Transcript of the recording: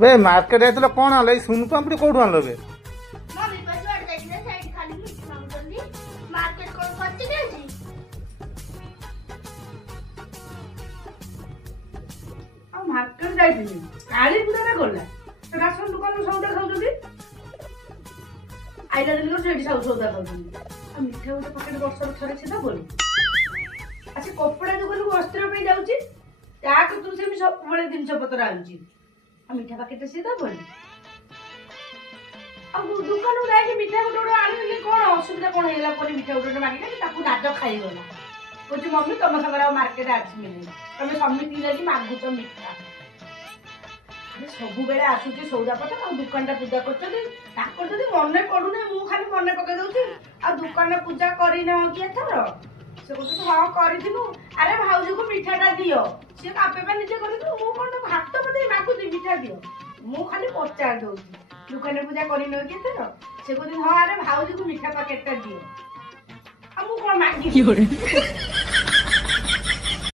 वे market जाइए कौन आल सुन पापड़ी कौटू आनल बे मार्केट जाइए काली पूजा गला राशन दुकान सौदा खाऊँ आईला दिन से सौदा खाऊँ मिठा गोटे पकेट वर्ष थे सीधा बोली अच्छा कपड़ा दुकान को अस्त्र पे जाऊँगी तुम से सब जिनस पतर आनुची मिठा पकेट सीधा बोली दुकान जाए मिठा गोटे गोटे आने कौन असुविधा कौन है मिठा गोटे मांगे नाच खाईगला कौन मम्मी तुम सागर मार्केट आसमी तुम समिति लगी मागुच मिठा सब बेले आसुची सौदा पत्र आ दुकान पूजा कर मन पड़ूना मु खाली मन पकई दूसरी आ दुकान पूजा करना कि थर से कहते हाँ करूँ अरे भाउजी को मिठाटा दियो सी आपे निजे कर हाथ मत मागुची मिठा दियो मु खाली पचार दूसरी दुकान पूजा करना कि थर से कहते हाँ अरे भाउजी को मिठा पकेटा दियो आ मु कौन मांगी